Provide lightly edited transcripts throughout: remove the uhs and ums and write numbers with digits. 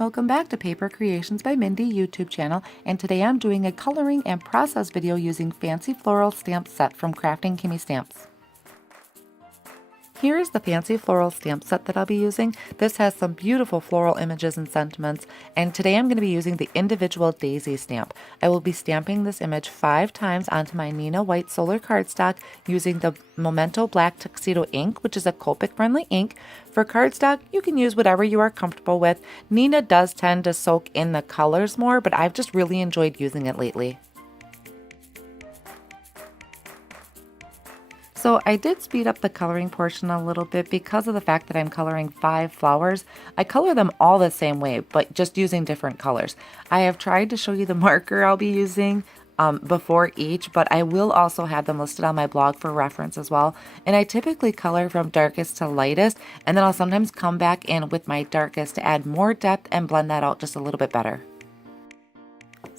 Welcome back to Paper Creations by Mindy YouTube channel, and today I'm doing a coloring and process video using Fancy Floral Stamp Set from Kraftim Kimmie Stamps. Here is the Fancy Floral Stamp Set that I'll be using. This has some beautiful floral images and sentiments, and today I'm going to be using the individual daisy stamp. I will be stamping this image 5 times onto my Neenah white solar cardstock using the Memento Black Tuxedo ink, which is a Copic friendly ink. For cardstock, you can use whatever you are comfortable with. Neenah does tend to soak in the colors more, but I've just really enjoyed using it lately. So I did speed up the coloring portion a little bit because of the fact that I'm coloring 5 flowers. I color them all the same way, but just using different colors. I have tried to show you the marker I'll be using before each, but I will also have them listed on my blog for reference as well. And I typically color from darkest to lightest, and then I'll sometimes come back in with my darkest to add more depth and blend that out just a little bit better.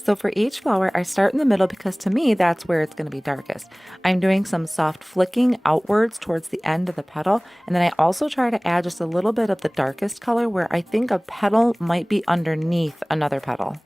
So for each flower, I start in the middle because to me, that's where it's going to be darkest. I'm doing some soft flicking outwards towards the end of the petal. And then I also try to add just a little bit of the darkest color where I think a petal might be underneath another petal.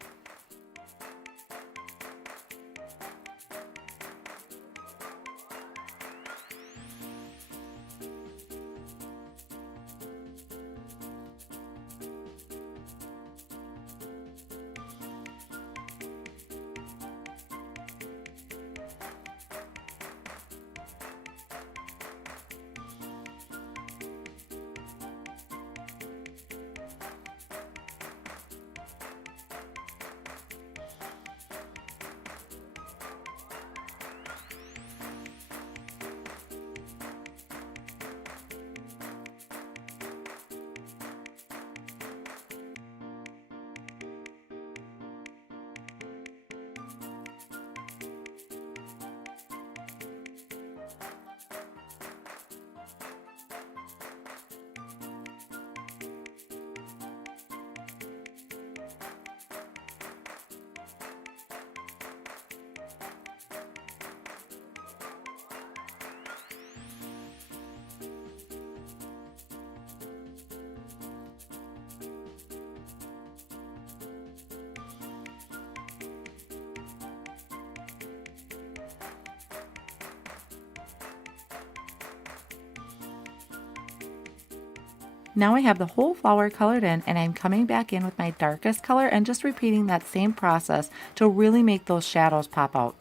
Now I have the whole flower colored in, and I'm coming back in with my darkest color and just repeating that same process to really make those shadows pop out.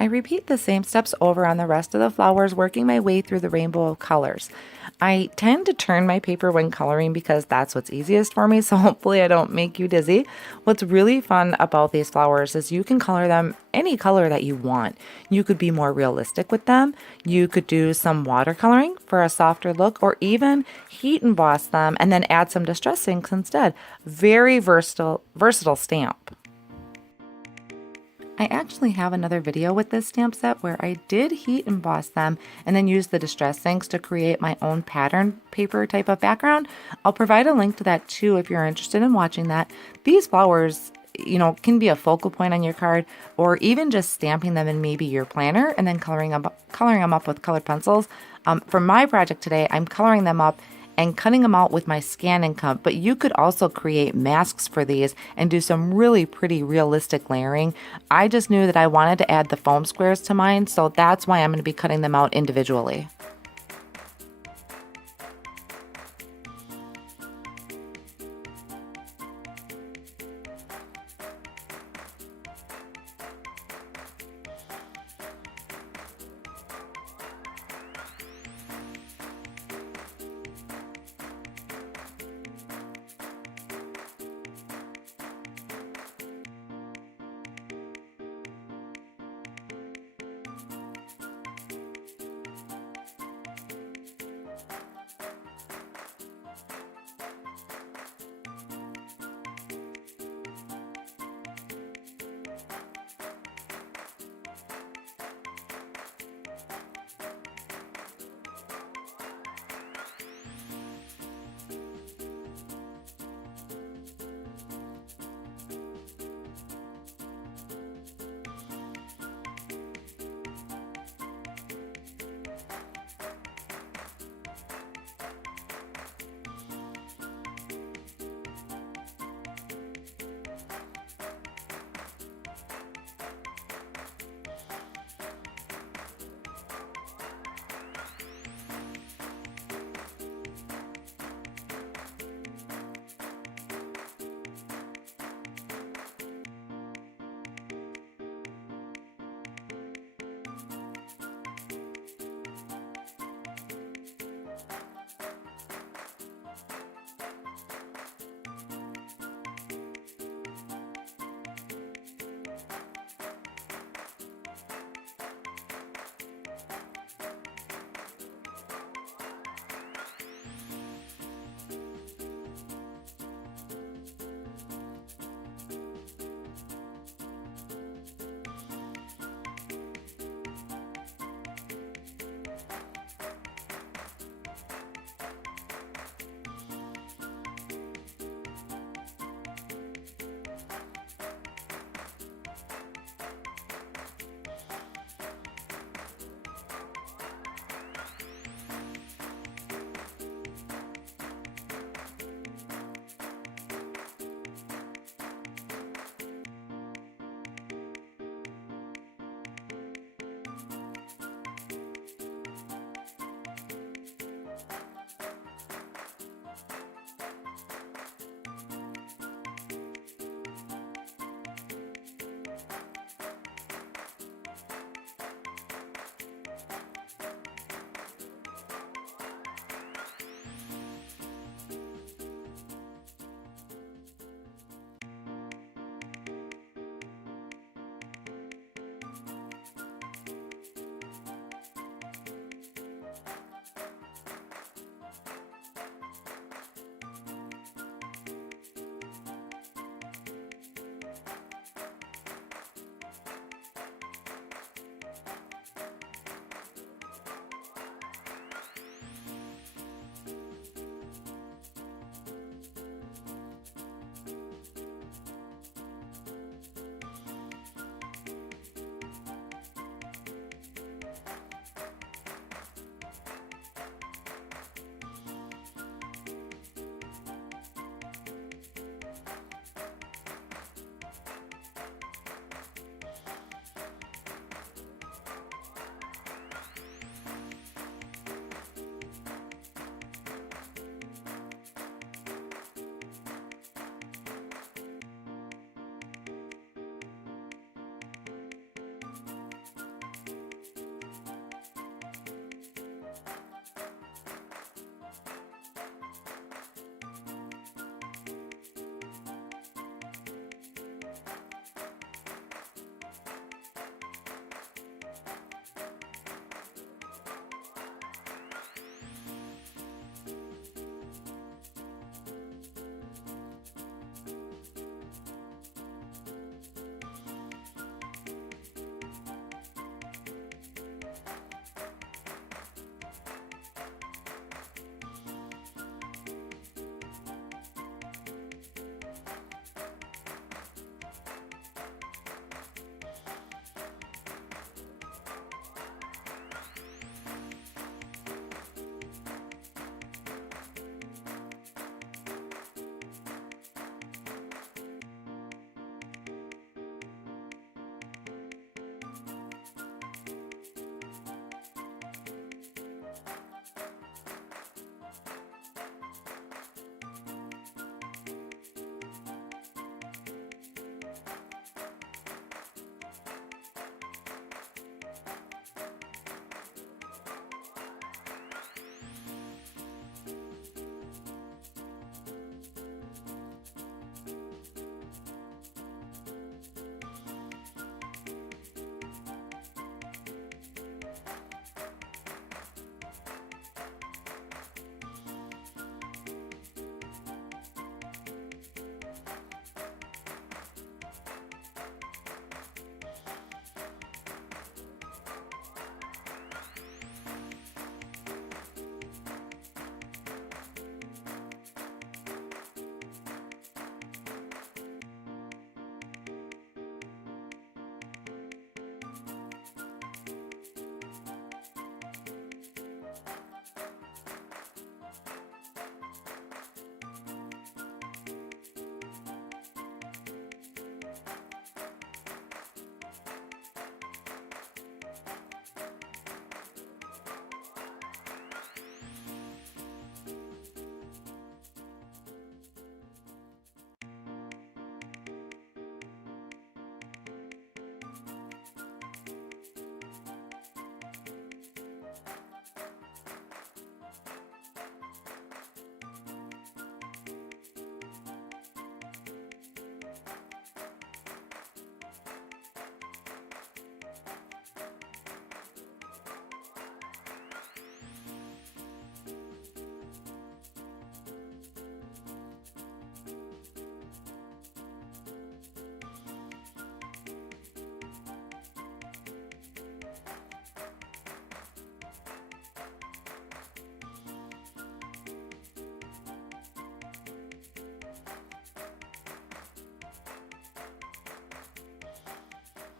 I repeat the same steps over on the rest of the flowers, working my way through the rainbow of colors. I tend to turn my paper when coloring because that's what's easiest for me, so hopefully I don't make you dizzy. What's really fun about these flowers is you can color them any color that you want. You could be more realistic with them. You could do some watercoloring for a softer look, or even heat emboss them and then add some distress inks instead. Very versatile stamp. I actually have another video with this stamp set where I did heat emboss them and then use the distress inks to create my own pattern paper type of background. I'll provide a link to that too if you're interested in watching that. These flowers, can be a focal point on your card, or even just stamping them in maybe your planner and then coloring them up with colored pencils. For my project today, I'm coloring them up and cutting them out with my Scan and Cut, but you could also create masks for these and do some really pretty realistic layering. I just knew that I wanted to add the foam squares to mine, so that's why I'm going to be cutting them out individually.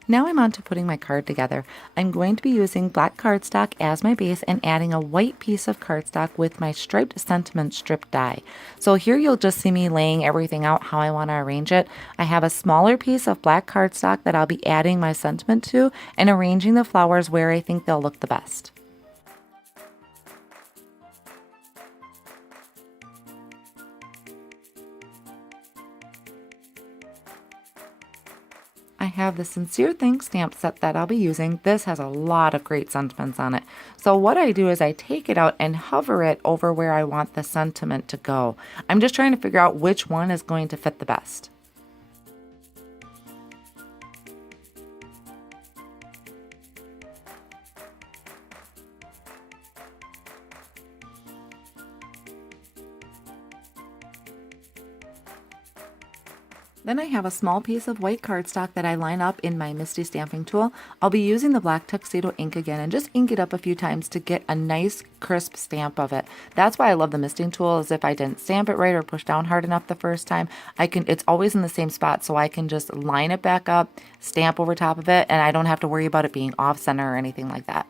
Now I'm on to putting my card together. I'm going to be using black cardstock as my base and adding a white piece of cardstock with my striped sentiment strip die. So here you'll just see me laying everything out how I want to arrange it. I have a smaller piece of black cardstock that I'll be adding my sentiment to and arranging the flowers where I think they'll look the best. I have the Sincere Thanks stamp set that I'll be using. This has a lot of great sentiments on it. So what I do is I take it out and hover it over where I want the sentiment to go. I'm just trying to figure out which one is going to fit the best. Then I have a small piece of white cardstock that I line up in my Misty stamping tool. I'll be using the black tuxedo ink again and just ink it up a few times to get a nice crisp stamp of it. That's why I love the misting tool, is if I didn't stamp it right or push down hard enough the first time, it's always in the same spot, so I can just line it back up, stamp over top of it, and I don't have to worry about it being off center or anything like that.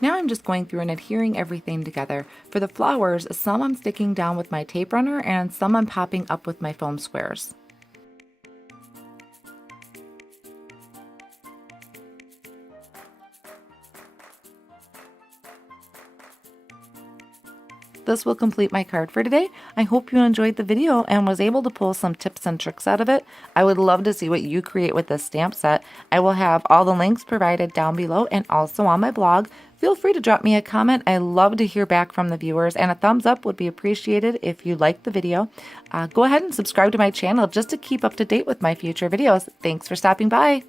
Now I'm just going through and adhering everything together. For the flowers, some I'm sticking down with my tape runner and some I'm popping up with my foam squares. This will complete my card for today. I hope you enjoyed the video and was able to pull some tips and tricks out of it. I would love to see what you create with this stamp set. I will have all the links provided down below and also on my blog. Feel free to drop me a comment. I love to hear back from the viewers, and a thumbs up would be appreciated if you liked the video. Go ahead and subscribe to my channel just to keep up to date with my future videos. Thanks for stopping by.